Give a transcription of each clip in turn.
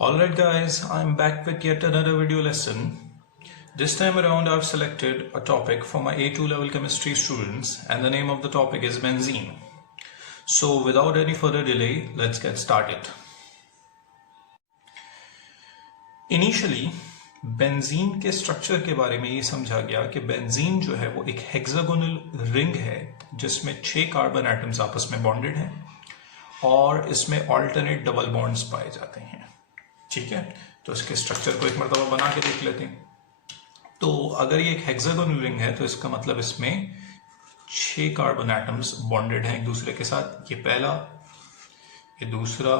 Alright guys, I'm back with yet another video lesson. This time around I've selected a topic for my A2 level chemistry students and the name of the topic is benzene. So without any further delay, let's get started. Initially, benzene के structure के बारे में ये समझा गया कि benzene जो है वो एक हेक्सागोनल रिंग है जिसमें 6 कार्बन एटम्स आपस में बॉन्डेड हैं और इसमें ऑल्टरनेट डबल बॉन्ड्स पाए जाते हैं। ठीक है, तो इसके स्ट्रक्चर को एक मरतबा बना के देख लेते हैं। तो अगर ये एक हेक्सागोनल रिंग है तो इसका मतलब इसमें 6 कार्बन एटम्स बॉन्डेड हैं एक दूसरे के साथ। ये पहला, ये दूसरा,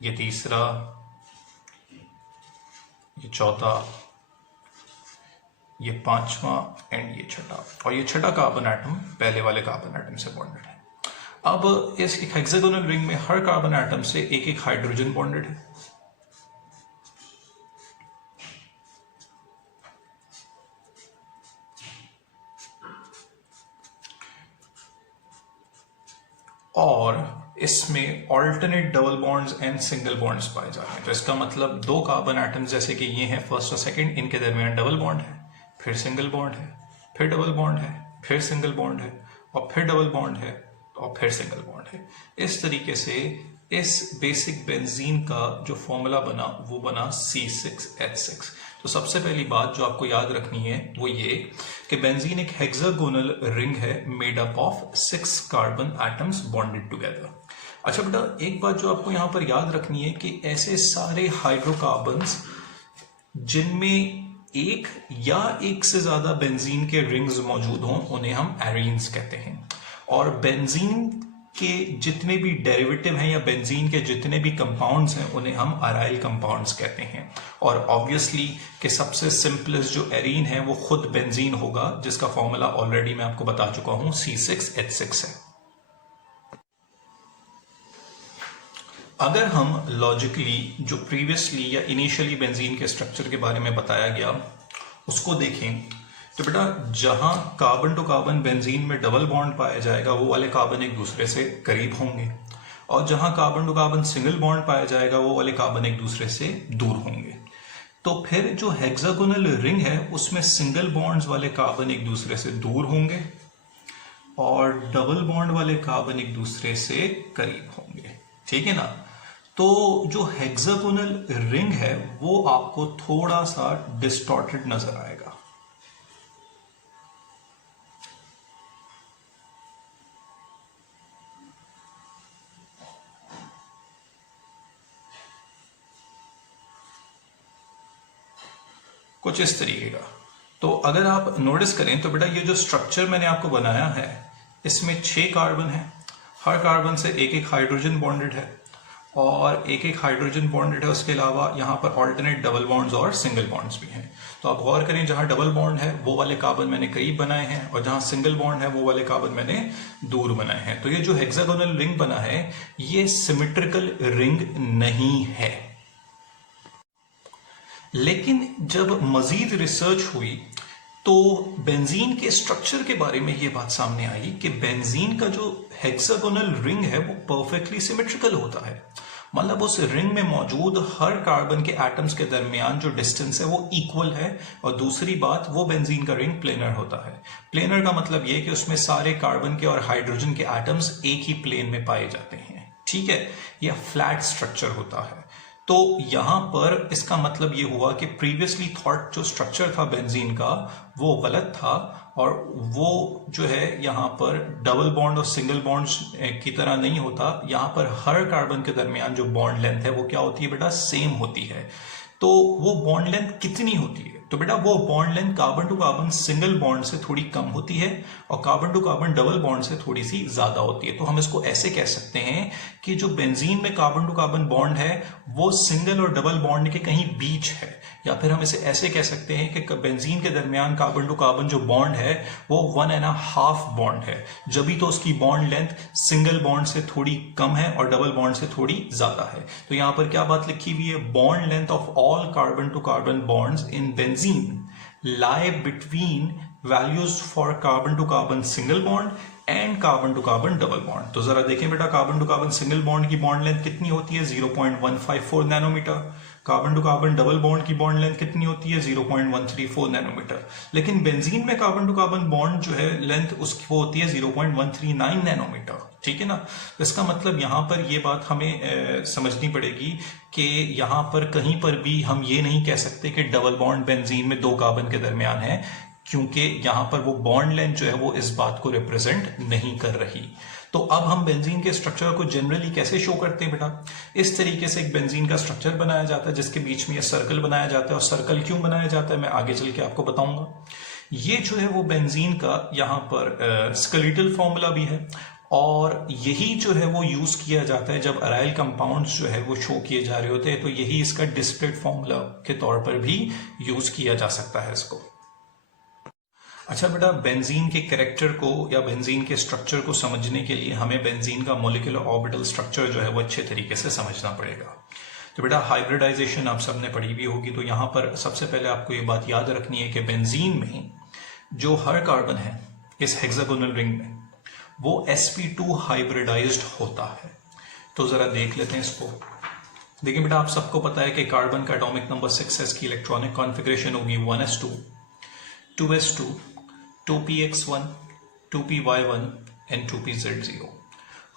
ये तीसरा, ये चौथा, ये पांचवा एंड ये छठा, और ये छठा कार्बन एटम पहले वाले कार्बन एटम से बॉन्डेड है। अब इस हेक्सागोनल रिंग में हर कार्बन एटम से एक एक हाइड्रोजन बॉन्डेड है। और इसमें alternate double bonds and single bonds पाए जाते हैं। तो इसका मतलब 2 कार्बन एटम्स जैसे कि ये हैं फर्स्ट और सेकंड, इनके दरमियान डबल बॉन्ड है, फिर सिंगल बॉन्ड है, फिर डबल बॉन्ड है, फिर सिंगल बॉन्ड है, और फिर डबल बॉन्ड है, और फिर सिंगल बॉन्ड है। इस तरीके से इस बेसिक बेंजीन का जो फॉर्मूला बना वो बना C6H6। तो सबसे पहली बात जो आपको याद रखनी है वो ये कि बेंजीन एक हेक्सागोनल रिंग है made up of 6 carbon atoms bonded together. अच्छा बेटा, एक बात जो आपको यहां पर याद रखनी है कि ऐसे सारे हाइड्रोकार्बन्स जिनमें एक या एक से ज्यादा बेंजीन के रिंग्स मौजूद हों उन्हें हम एरीन्स कहते हैं, और बेंजीन के जितने भी डेरिवेटिव हैं या बेंजीन के जितने भी कंपाउंड्स हैं उन्हें हम अराइल कंपाउंड्स कहते हैं। और ऑब्वियसली कि सबसे सिंपलेस्ट जो एरीन है वो खुद बेंजीन होगा जिसका फॉर्मूला ऑलरेडी मैं आपको बता चुका हूं, C6H6 है। अगर हम लॉजिकली जो प्रीवियसली या इनिशियली बेंजीन के स्ट्रक्चर के बारे में बताया गया उसको देखें तो बेटा जहां कार्बन टू कार्बन बेंजीन में डबल बॉन्ड पाया जाएगा वो वाले कार्बन एक दूसरे से करीब होंगे, और जहां carbon to carbon single bond पाया जाएगा वो वाले कार्बन एक दूसरे से दूर होंगे। तो फिर जो हेक्सागोनल रिंग है उसमें सिंगल बॉन्ड्स वाले कार्बन एक दूसरे से दूर होंगे और डबल बॉन्ड वाले कार्बन एक दूसरे से करीब होंगे। ठीक है ना? तो जो हेक्सागोनल रिंग है वो आपको थोड़ा सा डिस्टॉर्टेड नजर आएगा। कुछ इस तरीके का। तो अगर आप नोटिस करें तो बेटा ये जो स्ट्रक्चर मैंने आपको बनाया है इसमें 6 कार्बन है, हर कार्बन से एक एक हाइड्रोजन बॉन्डेड है और एक एक हाइड्रोजन बॉन्डेड है। उसके अलावा यहाँ पर ऑल्टरनेट डबल बॉन्ड्स और सिंगल बॉन्ड्स भी हैं। तो आप गौर करें, जहां डबल बॉन्ड है वो वाले कार्बन मैंने करीब बनाए हैं और जहां सिंगल बॉन्ड है वो वाले कार्बन मैंने दूर बनाए हैं। तो ये जो हेक्सागोनल रिंग बना है ये सिमेट्रिकल रिंग नहीं है। लेकिन जब मजीद रिसर्च हुई तो बेंजीन के स्ट्रक्चर के बारे में यह बात सामने आई कि बेंजीन का जो हेक्सागोनल रिंग है वो परफेक्टली सिमेट्रिकल होता है। मतलब उस रिंग में मौजूद हर कार्बन के एटम्स के दरमियान जो डिस्टेंस है वो इक्वल है, और दूसरी बात वो बेंजीन का रिंग प्लेनर होता है। प्लेनर का मतलब ये कि उसमें सारे कार्बन के और हाइड्रोजन के एटम्स एक ही प्लेन में पाए जाते हैं। ठीक है, यह फ्लैट स्ट्रक्चर होता है। तो यहां पर इसका मतलब ये हुआ कि प्रीवियसली थॉट जो स्ट्रक्चर था बेंजीन का वो गलत था, और वो जो है यहाँ पर डबल बॉन्ड और सिंगल बॉन्ड की तरह नहीं होता। यहाँ पर हर कार्बन के दरमियान जो बॉन्ड लेंथ है वो क्या होती है बेटा? सेम होती है। तो वो बॉन्ड लेंथ कितनी होती है? तो बेटा वो bond length carbon to carbon single bond से थोड़ी कम होती है और carbon to carbon double bond से थोड़ी सी ज्यादा होती है। तो हम इसको ऐसे कह सकते हैं कि जो बेंजीन में कार्बन टू कार्बन बॉन्ड है वो सिंगल और डबल बॉन्ड के कहीं बीच है, या फिर हम इसे ऐसे कह सकते हैं कि बेंजीन के दरमियान कार्बन टू कार्बन जो बॉन्ड है वो 1.5 बॉन्ड है, जब भी तो उसकी बॉन्ड लेंथ सिंगल बॉन्ड से थोड़ी कम है और डबल बॉन्ड से थोड़ी ज्यादा है। तो यहां पर क्या बात लिखी हुई है? Bond length of all carbon to carbon bonds in benzene lie between values for carbon to carbon single bond and carbon to carbon double bond. तो जरा देखें बेटा, carbon to carbon single bond की बॉन्ड लेंथ कितनी होती है 0.154 nanometre. Carbon to carbon double bond की bond length कितनी होती है 0.134 नैनोमीटर। लेकिन बेंजीन में कार्बन टू कार्बन बॉन्ड जो है लेंथ उसकी वो होती है 0.139 नैनोमीटर। ठीक है ना। तो इसका मतलब यहां पर ये बात हमें समझनी पड़ेगी कि यहां पर कहीं पर भी हम ये नहीं कह सकते कि डबल बॉन्ड बेंजीन में दो कार्बन के दरमियान है, क्योंकि यहां पर वो बॉन्ड लेंथ जो है वो इस बात को रिप्रेजेंट नहीं कर रही। तो अब हम बेंजीन के स्ट्रक्चर को जनरली कैसे शो करते हैं बेटा, इस तरीके से एक बेंजीन का स्ट्रक्चर बनाया जाता है जिसके बीच में ये सर्कल बनाया जाता है। और सर्कल क्यों बनाया जाता है मैं आगे चल के आपको बताऊंगा। ये जो है वो बेंजीन का यहाँ पर स्केलेटल फॉर्मूला भी है, और यही जो है वो यूज किया जाता है जब अराइल कंपाउंड्स जो है वो शो किए जा रहे होते हैं। तो यही इसका डिस्प्लेड फॉर्मूला के तौर पर भी यूज किया जा सकता है इसको। अच्छा बेटा, बेंजीन के कैरेक्टर को या बेंजीन के स्ट्रक्चर को समझने के लिए हमें बेंजीन का मॉलिक्यूलर ऑर्बिटल स्ट्रक्चर जो है वो अच्छे तरीके से समझना पड़ेगा। तो बेटा हाइब्रिडाइजेशन आप सबने पढ़ी भी होगी, तो यहां पर सबसे पहले आपको ये बात याद रखनी है कि बेंजीन में जो हर कार्बन है इस हेक्सागोनल रिंग में वो sp2 हाइब्रिडाइज्ड होता है। तो जरा देख लेते हैं इसको। देखिए बेटा, आप सबको पता है कि कार्बन का एटॉमिक नंबर 6 है, इसकी इलेक्ट्रॉनिक कॉन्फ़िगरेशन होगी 1s2, 2s2, 2px1, 2py1 and 2pz0।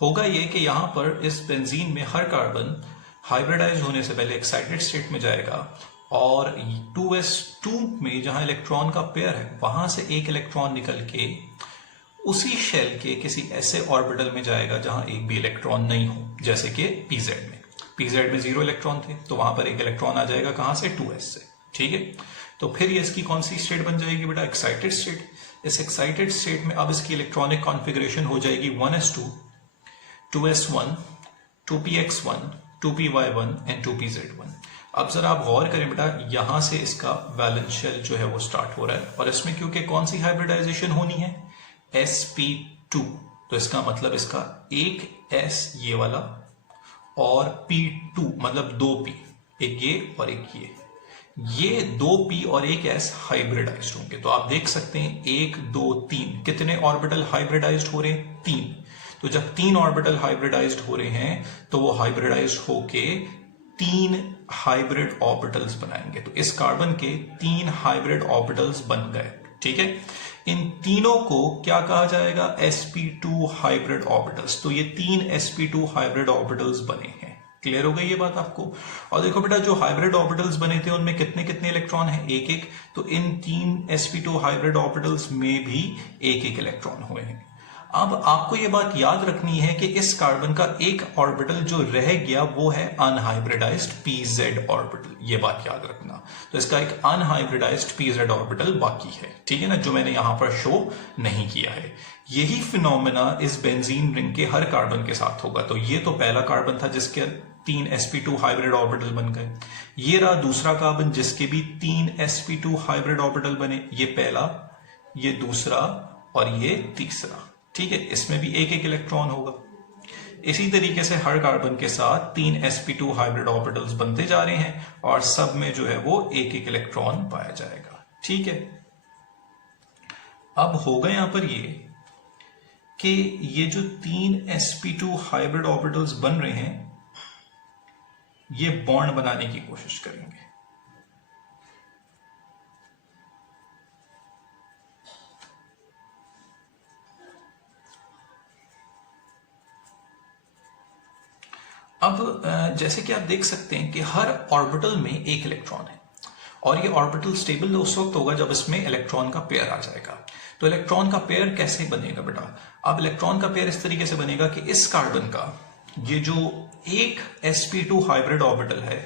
होगा ये कि यहां पर इस बेंजीन में हर कार्बन हाइब्रिडाइज होने से पहले एक्साइटेड स्टेट में जाएगा, और 2s2 में जहां इलेक्ट्रॉन का पेयर है वहां से एक इलेक्ट्रॉन निकल के उसी शेल के किसी ऐसे ऑर्बिटल में जाएगा जहां एक भी इलेक्ट्रॉन नहीं हो, जैसे कि pz में। pz में 0 इलेक्ट्रॉन थे, तो वहां पर एक इलेक्ट्रॉन आ जाएगा कहां से 2s से। ठीक है, तो फिर ये इसकी कौन सी स्टेट बन जाएगी बेटा, एक्साइटेड स्टेट। इस एक्साइटेड स्टेट में अब इसकी इलेक्ट्रॉनिक कॉन्फ़िगरेशन हो जाएगी 1s2, 2s1, 2px1, 2py1 and 2pz1। अब जरा आप गौर करें बेटा, यहां से इसका वैलेंस शेल जो है वो स्टार्ट हो रहा है, और इसमें क्योंकि कौन सी हाइब्रिडाइजेशन होनी है, sp2। तो इसका मतलब इसका एक s ये वाला और p2 मतलब 2p, एक ये और एक ये 2p और एक s हाइब्रिडाइज्ड होंगे। तो आप देख सकते हैं 1 2 3 कितने ऑर्बिटल हाइब्रिडाइज्ड हो रहे हैं, 3। तो जब 3 ऑर्बिटल हाइब्रिडाइज्ड हो रहे हैं तो वो हाइब्रिडाइज्ड होके 3 हाइब्रिड ऑर्बिटल्स बनाएंगे। तो इस कार्बन के 3 हाइब्रिड ऑर्बिटल्स बन गए। ठीक है, इन तीनों को क्या कहा जाएगा, sp2 हाइब्रिड ऑर्बिटल्स। तो ये 3 sp2 हाइब्रिड ऑर्बिटल्स बने हैं। क्लियर हो गई ये बात आपको। और देखो बेटा, जो हाइब्रिड ऑर्बिटल्स बने थे उनमें कितने कितने इलेक्ट्रॉन हैं, एक एक। तो इन 3 sp2 हाइब्रिड ऑर्बिटल्स में भी एक एक इलेक्ट्रॉन हुए हैं। अब आपको यह बात याद रखनी है कि इस कार्बन का एक ऑर्बिटल जो रह गया वो है अनहाइब्रिडाइज्ड pz ऑर्बिटल, ये बात याद रखना। तो इसका एक अनहाइब्रिडाइज्ड pz ऑर्बिटल बाकी है, ठीक है ना, जो मैंने यहां पर शो नहीं किया है। यही फिनोमेना इस बेंजीन रिंग के हर कार्बन के साथ होगा। तो ये तो पहला कार्बन था जिसके 3 sp2 हाइब्रिड ऑर्बिटल बन गए। ये रहा दूसरा कार्बन जिसके भी 3 sp2 हाइब्रिड ऑर्बिटल बने, ये पहला, ये दूसरा और ये तीसरा। ठीक है, इसमें भी एक एक इलेक्ट्रॉन होगा। इसी तरीके से हर कार्बन के साथ 3 sp2 हाइब्रिड ऑर्बिटल्स बनते जा रहे हैं और सब में जो है वो एक एक इलेक्ट्रॉन पाया जाएगा। ठीक है, अब होगा यहां पर ये कि ये जो 3 sp2 हाइब्रिड ऑर्बिटल्स बन रहे हैं ये बॉन्ड बनाने की कोशिश करेंगे। अब जैसे कि आप देख सकते हैं कि हर ऑर्बिटल में एक इलेक्ट्रॉन है, और ये ऑर्बिटल स्टेबल उस वक्त होगा जब इसमें इलेक्ट्रॉन का पेयर आ जाएगा। तो इलेक्ट्रॉन का पेयर कैसे बनेगा बेटा, अब इलेक्ट्रॉन का पेयर इस तरीके से बनेगा कि इस कार्बन का ये जो एक sp2 हाइब्रिड ऑर्बिटल है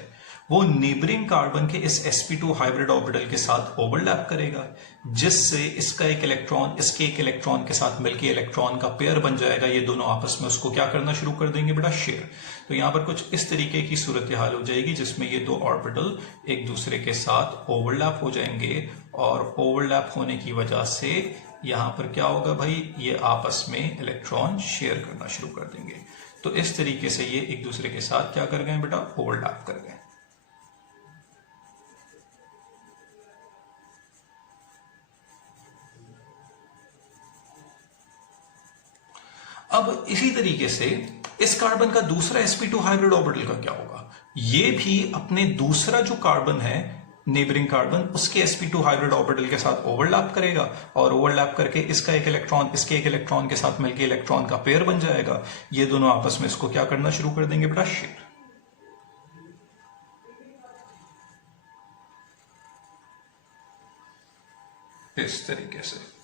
वो नेबरिंग कार्बन के इस sp2 हाइब्रिड ऑर्बिटल के साथ ओवरलैप करेगा, जिससे इसका एक इलेक्ट्रॉन इसके एक इलेक्ट्रॉन के साथ मिलकर इलेक्ट्रॉन का पेयर बन जाएगा। ये दोनों आपस में उसको क्या करना शुरू कर देंगे बेटा, शेयर। तो यहां पर कुछ इस तरीके की सूरत हाल हो जाएगी जिसमें ये दो ऑर्बिटल एक दूसरे के साथ ओवरलैप हो जाएंगे, और ओवरलैप होने की वजह से यहां पर क्या होगा भाई, ये आपस में इलेक्ट्रॉन शेयर करना शुरू कर देंगे। तो इस तरीके से ये एक दूसरे के साथ क्या कर गए बेटा, ओवरलैप कर गए। अब इसी तरीके से इस कार्बन का दूसरा sp2 हाइब्रिड ऑर्बिटल का क्या होगा? ये भी अपने दूसरा जो कार्बन है नेबरिंग कार्बन उसके sp2 हाइब्रिड ऑर्बिटल के साथ ओवरलैप करेगा और ओवरलैप करके इसका एक इलेक्ट्रॉन इसके एक इलेक्ट्रॉन के साथ मिलकर इलेक्ट्रॉन का पेयर बन जाएगा। ये दोनों आपस में इसको क्या करना शुरू कर देंगे बेटा? शेयर। इस तरीके से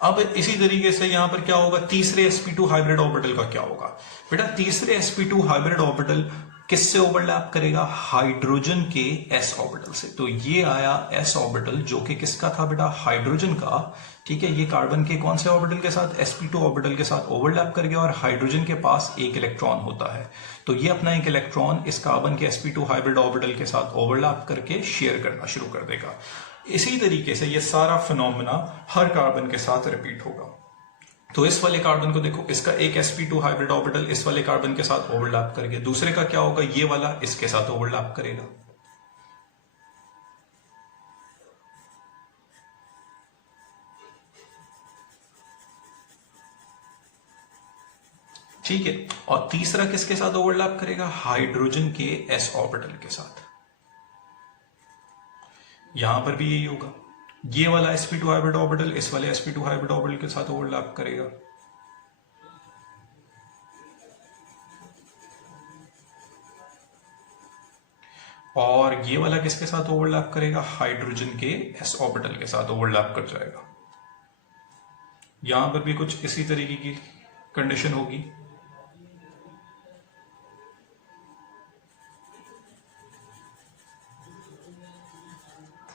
अब इसी तरीके से यहां पर क्या होगा? तीसरे sp2 हाइब्रिड ऑर्बिटल का क्या होगा बेटा? तीसरे sp2 हाइब्रिड ऑर्बिटल किससे ओवरलैप करेगा? हाइड्रोजन के s ऑर्बिटल से। तो ये आया s ऑर्बिटल जो कि किसका था बेटा? हाइड्रोजन का। ठीक है, ये कार्बन के कौन से ऑर्बिटल के साथ? sp2 ऑर्बिटल के साथ ओवरलैप कर गया और हाइड्रोजन के पास एक इलेक्ट्रॉन होता है, तो ये अपना एक इलेक्ट्रॉन इस कार्बन के sp2 हाइब्रिड ऑर्बिटल के साथ ओवरलैप करके शेयर करना शुरू कर देगा। इसी तरीके से ये सारा फिनोमेना हर कार्बन के साथ रिपीट होगा। तो इस वाले कार्बन को देखो, इसका एक sp2 हाइब्रिड ऑर्बिटल इस वाले कार्बन के साथ ओवरलैप कर गया, दूसरे का क्या होगा? ये वाला इसके साथ ओवरलैप करेगा। ठीक है, और तीसरा किसके साथ ओवरलैप करेगा? हाइड्रोजन के s ऑर्बिटल के साथ। यहां पर भी यही होगा, ये वाला sp2 हाइब्रिड ऑर्बिटल इस वाले sp2 हाइब्रिड ऑर्बिटल के साथ ओवरलैप करेगा। और ये वाला किसके साथ ओवरलैप करेगा? हाइड्रोजन के s ऑर्बिटल के साथ ओवरलैप कर जाएगा। यहां पर भी कुछ इसी तरीके की कंडीशन होगी।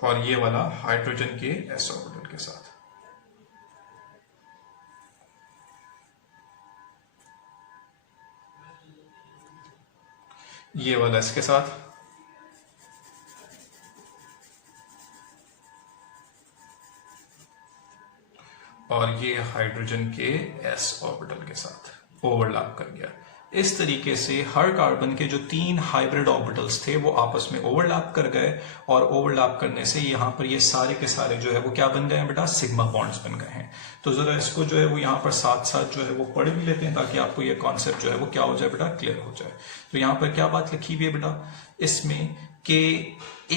और ये वाला हाइड्रोजन के s ऑर्बिटल के साथ। ये वाला इसके साथ। और ये हाइड्रोजन के s ऑर्बिटल के साथ ओवरलैप कर गया। इस तरीके से हर कार्बन के जो 3 हाइब्रिड ऑर्बिटल्स थे वो आपस में ओवरलैप कर गए, और ओवरलैप करने से यहां पर ये सारे के सारे जो है वो क्या बन गए हैं बेटा? सिग्मा बॉन्ड्स बन गए हैं। तो जरा इसको जो है वो यहां पर साथ साथ जो है वो पढ़ भी लेते हैं ताकि आपको ये कॉन्सेप्ट जो है वो क्या हो जाए बेटा? क्लियर हो जाए। तो यहां पर क्या बात लिखी हुई है बेटा इसमें कि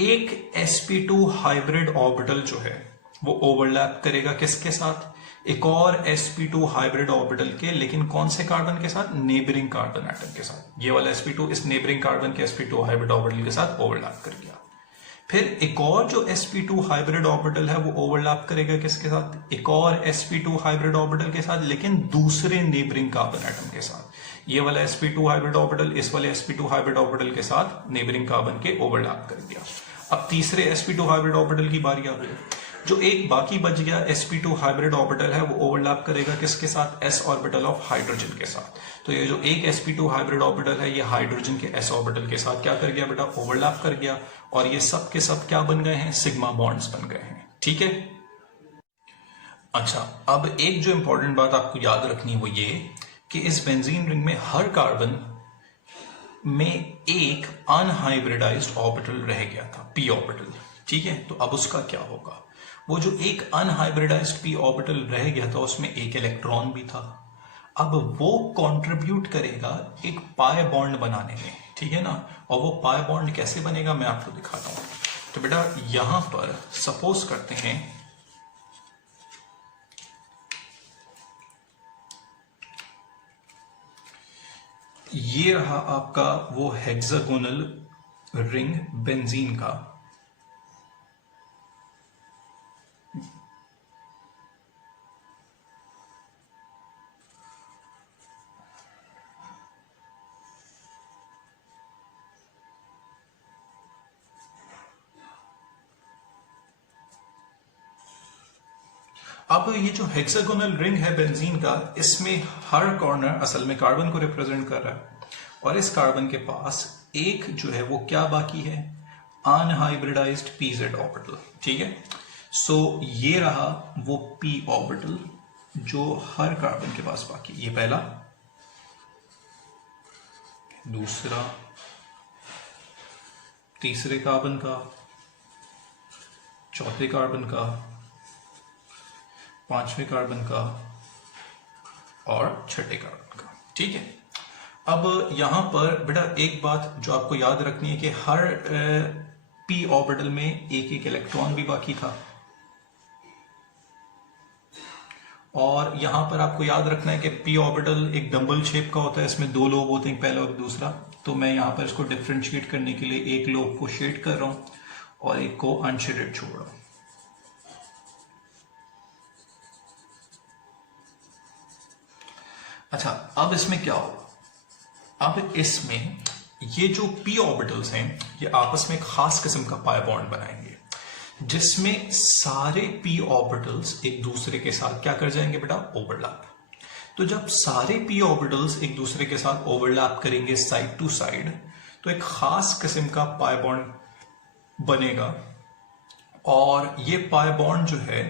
एक sp2 हाइब्रिड ऑर्बिटल जो है वो ओवरलैप करेगा किसके साथ? एक और sp2 हाइब्रिड ऑर्बिटल के, लेकिन कौन से कार्बन के साथ? नेबरिंग कार्बन एटम के साथ। ये वाला sp2 इस नेबरिंग कार्बन के sp2 हाइब्रिड ऑर्बिटल के साथ ओवरलैप कर गया। फिर एक और जो sp2 हाइब्रिड ऑर्बिटल है वो ओवरलैप करेगा किसके साथ? एक और sp2 हाइब्रिड ऑर्बिटल के साथ, लेकिन दूसरे नेबरिंग कार्बन एटम के साथ। ये वाला sp2 हाइब्रिड ऑर्बिटल इस वाले sp2 हाइब्रिड ऑर्बिटल के साथ नेबरिंग कार्बन के ओवरलैप कर दिया। अब तीसरे sp2 हाइब्रिड ऑर्बिटल की बारी आ गई। जो एक बाकी बच गया sp2 हाइब्रिड ऑर्बिटल है वो ओवरलैप करेगा किसके साथ? s ऑर्बिटल ऑफ हाइड्रोजन के साथ। तो ये जो एक sp2 हाइब्रिड ऑर्बिटल है ये हाइड्रोजन के s ऑर्बिटल के साथ क्या कर गया बेटा? ओवरलैप कर गया, और ये सब के सब क्या बन गए हैं? सिग्मा बॉन्ड्स बन गए हैं। ठीक है, अच्छा, अब एक जो इंपॉर्टेंट बात आपको याद रखनी है वो ये कि इस बेंजीन रिंग में हर कार्बन में एक अनहाइब्रिडाइज्ड ऑर्बिटल रह गया था, p ऑर्बिटल। ठीक है, तो अब उसका क्या होगा? वो जो एक अनहाइब्रिडाइज्ड p ऑर्बिटल रह गया था उसमें एक इलेक्ट्रॉन भी था। अब वो कंट्रीब्यूट करेगा एक पाई बॉन्ड बनाने में। ठीक है ना, और वो पाई बॉन्ड कैसे बनेगा मैं आपको दिखाता हूं। तो बेटा यहां पर सपोज करते हैं ये रहा आपका वो हेक्सागोनल रिंग बेंजीन का। अब ये जो हेक्सागोनल रिंग है बेंजीन का, इसमें हर कॉर्नर असल में कार्बन को रिप्रेजेंट कर रहा है, और इस कार्बन के पास एक जो है वो क्या बाकी है? Unhybridised pz orbital. ठीक है, सो ये रहा वो p ऑर्बिटल जो हर कार्बन के पास बाकी। ये पहला, दूसरा, तीसरे कार्बन का, चौथे कार्बन का, पांचवें कार्बन का और छठे कार्बन का। ठीक है, अब यहां पर बेटा एक बात जो आपको याद रखनी है कि हर p ऑर्बिटल में एक एक इलेक्ट्रॉन भी बाकी था, और यहां पर आपको याद रखना है कि p ऑर्बिटल एक डंबल शेप का होता है, इसमें दो लोब होते हैं, पहला और दूसरा। तो मैं यहां पर इसको डिफ्रेंशिएट करने के लिए एक लोब को शेड कर रहा हूं और एक को अनशेडेड छोड़ रहा हूं। अच्छा, अब इसमें क्या होगा? अब इसमें ये जो p ऑर्बिटल्स हैं ये आपस में एक खास किस्म का पाई बॉन्ड बनाएंगे, जिसमें सारे p ऑर्बिटल्स एक दूसरे के साथ क्या कर जाएंगे बेटा? ओवरलैप। तो जब सारे p ऑर्बिटल्स एक दूसरे के साथ ओवरलैप करेंगे साइड टू साइड, तो एक खास किस्म का पाई बॉन्ड बनेगा। और ये पाई बॉन्ड जो है,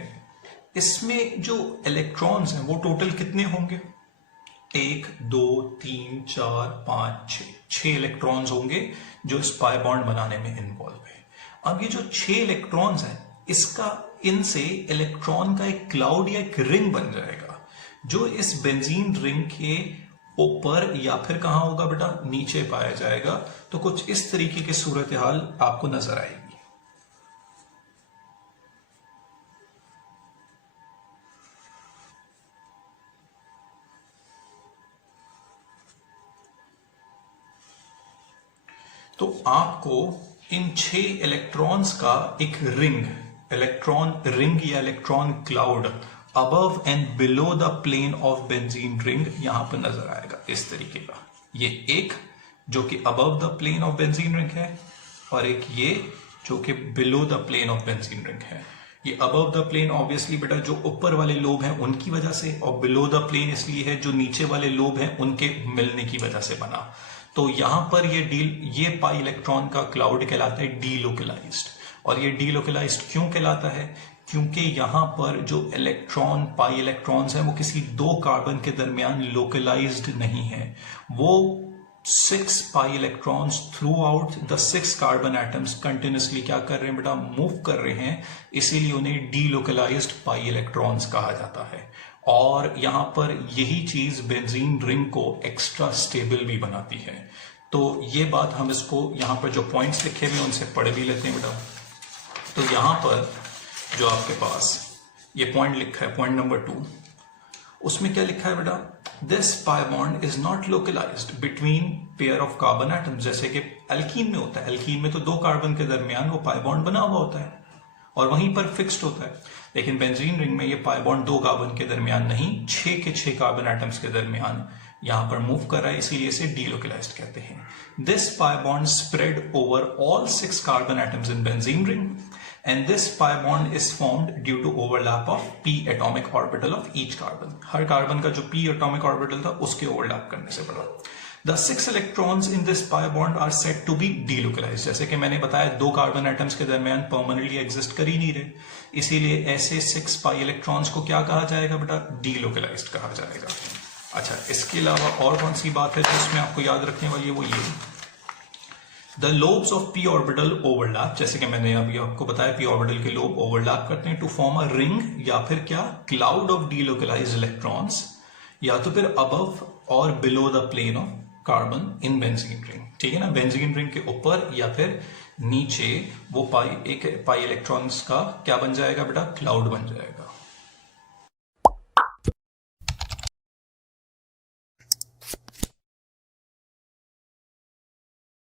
इसमें जो इलेक्ट्रॉन्स हैं वो टोटल कितने होंगे? 1 2 3 4 5 6 इलेक्ट्रॉन्स होंगे जो इस पाई बॉन्ड बनाने में इन्वॉल्व है। अब ये जो 6 इलेक्ट्रॉन्स हैं, इसका इनसे इलेक्ट्रॉन का एक क्लाउड या एक रिंग बन जाएगा, जो इस बेंजीन रिंग के ऊपर या फिर कहां होगा बेटा? नीचे पाया जाएगा। तो कुछ इस तरीके की सूरत हाल आपको नजर आएगी। तो आपको इन 6 इलेक्ट्रॉन्स का एक रिंग, इलेक्ट्रॉन रिंग या electron cloud above and below the plane of benzene ring यहां पर नजर आएगा, इस तरीके का। ये एक जो कि above the plane of benzene ring है, और एक ये जो कि below the plane of benzene ring है। ये अबव द प्लेन ऑब्वियसली बेटा जो ऊपर वाले लोब हैं उनकी वजह से, और बिलो द प्लेन इसलिए है जो नीचे वाले लोब हैं उनके मिलने की वजह से बना। तो यहां पर ये पाई इलेक्ट्रॉन का क्लाउड कहलाता है डीलोकलाइज्ड। और ये डीलोकलाइज्ड क्यों कहलाता है? क्योंकि यहां पर जो इलेक्ट्रॉन, पाई इलेक्ट्रॉन्स हैं, वो किसी दो कार्बन के दरमियान लोकलाइज्ड नहीं है। वो 6 pi electrons through out the 6 carbon atoms continuously क्या कर रहे हैं बेटा? मूव कर रहे हैं, इसीलिए उन्हें डीलोकलाइज्ड पाई इलेक्ट्रॉन्स कहा जाता है। और यहां पर यही चीज बेंजीन रिंग को एक्स्ट्रा स्टेबल भी बनाती है। तो ये बात हम इसको यहां पर जो पॉइंट्स लिखे हुए उनसे पढ़ भी लेते हैं बेटा। तो यहां पर जो आपके पास ये पॉइंट लिखा है, पॉइंट नंबर 2, उसमें क्या लिखा है बेटा? This pi bond is not localised between pair of carbon atoms. जैसे कि एल्कीन में होता है, एल्कीन में तो 2 कार्बन के दरमियान वो पाई बॉन्ड बना हुआ होता है और वहीं पर फिक्स्ड होता है। लेकिन बेंजीन रिंग में ये पाई बॉन्ड 2 कार्बन के दरमियान नहीं, 6 के 6 कार्बन एटम्स के दरमियान यहां पर मूव कर रहा है, इसीलिए इसे डीलोकलाइज्ड कहते हैं। This pi bond spread over all 6 carbon atoms in benzene ring, and this pi bond is formed due to overlap of p atomic orbital of each carbon। Her carbon का जो p atomic orbital था उसके overlap करने से पड़ा। The 6 electrons in this pi bond are said to be delocalized। जैसे कि मैंने बताया 2 कार्बन एटम्स के दरमियान परमानेंटली एग्जिस्ट कर ही नहीं रहे, इसीलिए ऐसे 6 पाई इलेक्ट्रॉन्स को क्या कहा जाएगा बेटा? डीलोकलाइज्ड कहा जाएगा। अच्छा, इसके अलावा और कौन सी बात है जो इसमें आपको याद रखने वाली है? वो ये, the lobes of p orbital overlap. जैसे कि मैंने अभी आपको बताया p ऑर्बिटल के लोब ओवरलैप करते हैं टू फॉर्म अ रिंग या फिर क्या? क्लाउड ऑफ डीलोकलाइज्ड इलेक्ट्रॉन्स, या तो फिर अबव और below the plane of carbon in benzene ring. ठीक है ना? बेंजीन रिंग के ऊपर या फिर नीचे वो पाई इलेक्ट्रॉन्स का क्या बन जाएगा बेटा? क्लाउड बन जाएगा।